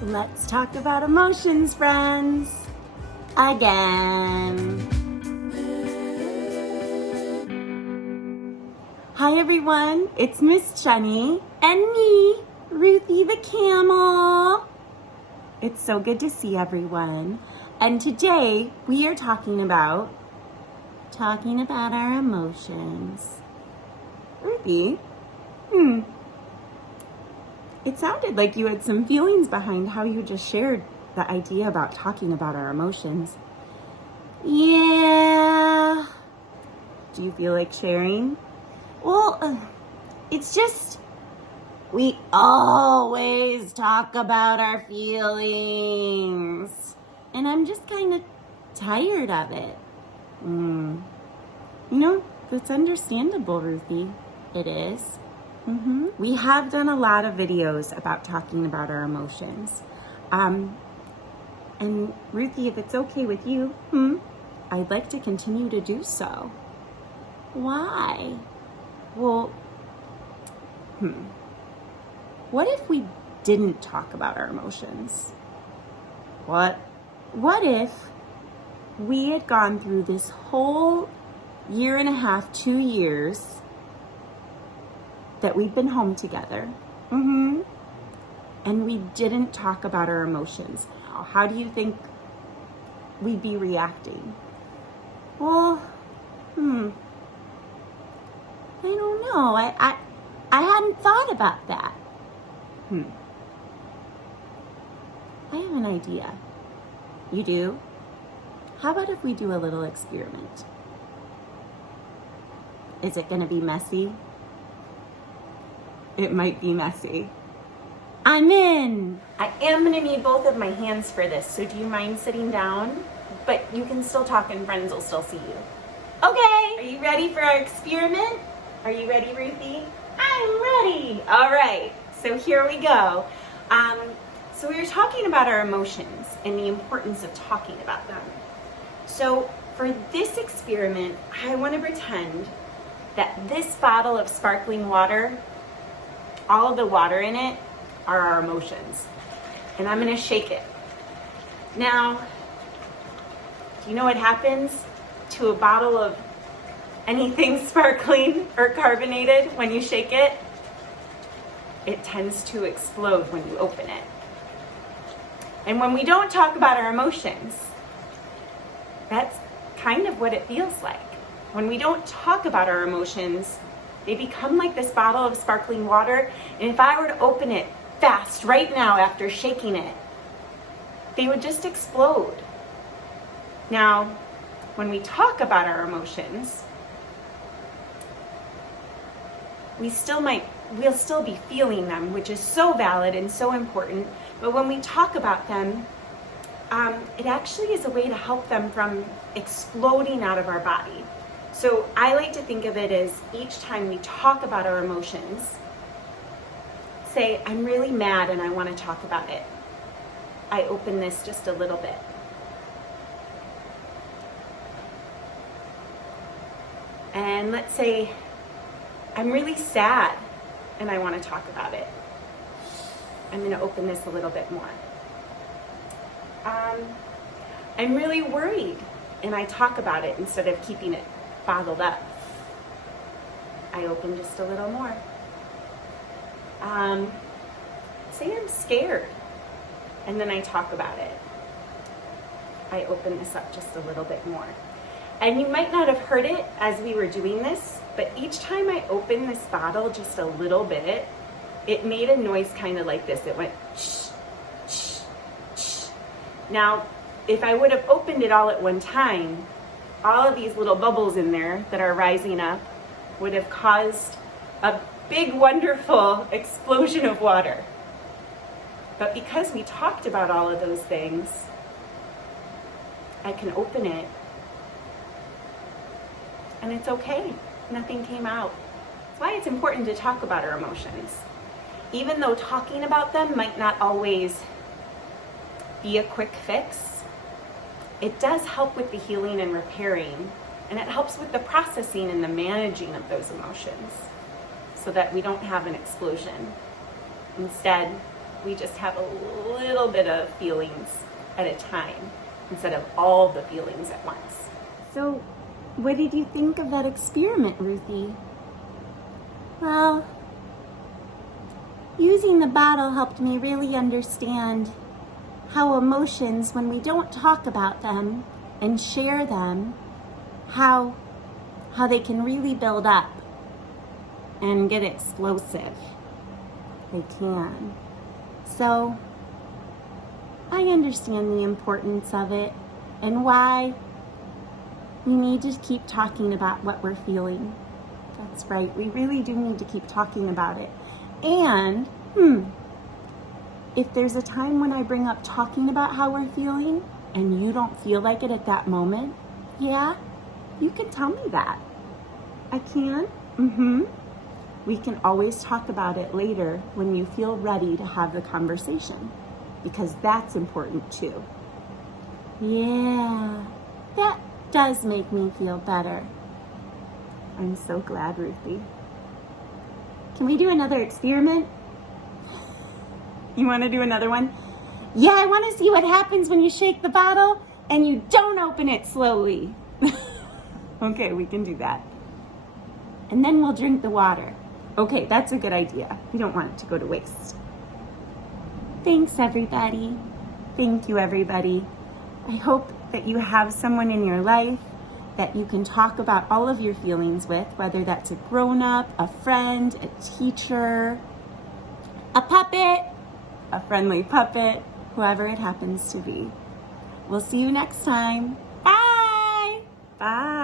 Let's talk about emotions, friends. Again. Hi everyone, it's Miss Jenny and me, Ruthie the Camel. It's so good to see everyone. And today we are talking about our emotions. Ruthie, it sounded like you had some feelings behind how you just shared the idea about talking about our emotions. Yeah. Do you feel like sharing? Well, it's just, we always talk about our feelings. And I'm just kind of tired of it. That's understandable, Ruthie. It is. We have done a lot of videos about talking about our emotions. And Ruthie, if it's okay with you, I'd like to continue to do so. Why? Well, what if we didn't talk about our emotions? What if we had gone through this whole 1.5 to 2 years that we've been home together, and we didn't talk about our emotions? How do you think we'd be reacting? Well, I don't know. I hadn't thought about that. I have an idea. You do? How about if we do a little experiment? Is it going to be messy? It might be messy. I'm in! I am going to need both of my hands for this, so do you mind sitting down? But you can still talk and friends will still see you. Okay! Are you ready for our experiment? Are you ready, Ruthie? I'm ready! All right, so here we go. So we were talking about our emotions and the importance of talking about them. So for this experiment, I want to pretend that this bottle of sparkling water, all of the water in it are our emotions. And I'm going to shake it. Now, do you know what happens to a bottle of anything sparkling or carbonated when you shake it? It tends to explode when you open it. And when we don't talk about our emotions, that's kind of what it feels like. When we don't talk about our emotions, they become like this bottle of sparkling water, and if I were to open it fast right now after shaking it, they would just explode. Now, when we talk about our emotions, we'll still be feeling them, which is so valid and so important, but when we talk about them, it actually is a way to help them from exploding out of our body. So I like to think of it as each time we talk about our emotions, say, I'm really mad and I want to talk about it. I open this just a little bit. And let's say, I'm really sad and I want to talk about it. I'm going to open this a little bit more. I'm really worried and I talk about it instead of keeping it bottled up. I open just a little more. Say I'm scared and then I talk about it. I open this up just a little bit more. And you might not have heard it as we were doing this, but each time I opened this bottle just a little bit, it made a noise kind of like this. It went shh, shh, shh. Now, if I would have opened it all at one time, all of these little bubbles in there that are rising up would have caused a big, wonderful explosion of water. But because we talked about all of those things, I can open it and it's okay. Nothing came out. That's why it's important to talk about our emotions. Even though talking about them might not always be a quick fix, it does help with the healing and repairing, and it helps with the processing and the managing of those emotions so that we don't have an explosion. Instead, We just have a little bit of feelings at a time instead of all the feelings at once. So, what did you think of that experiment, Ruthie? Well, using the bottle helped me really understand how emotions, when we don't talk about them and share them, how they can really build up and get explosive. They can. So, I understand the importance of it and why we need to keep talking about what we're feeling. That's right, we really do need to keep talking about it. And, if there's a time when I bring up talking about how we're feeling and you don't feel like it at that moment, yeah, you can tell me that. I can? We can always talk about it later when you feel ready to have the conversation, because that's important too. Yeah, that does make me feel better. I'm so glad, Ruthie. Can we do another experiment? You want to do another one? Yeah, I want to see what happens when you shake the bottle and you don't open it slowly. Okay, we can do that. And then we'll drink the water. Okay, that's a good idea. We don't want it to go to waste. Thanks, everybody. Thank you, everybody. I hope that you have someone in your life that you can talk about all of your feelings with, whether that's a grown-up, a friend, a teacher, a puppet, a friendly puppet, whoever it happens to be. We'll see you next time. Bye! Bye!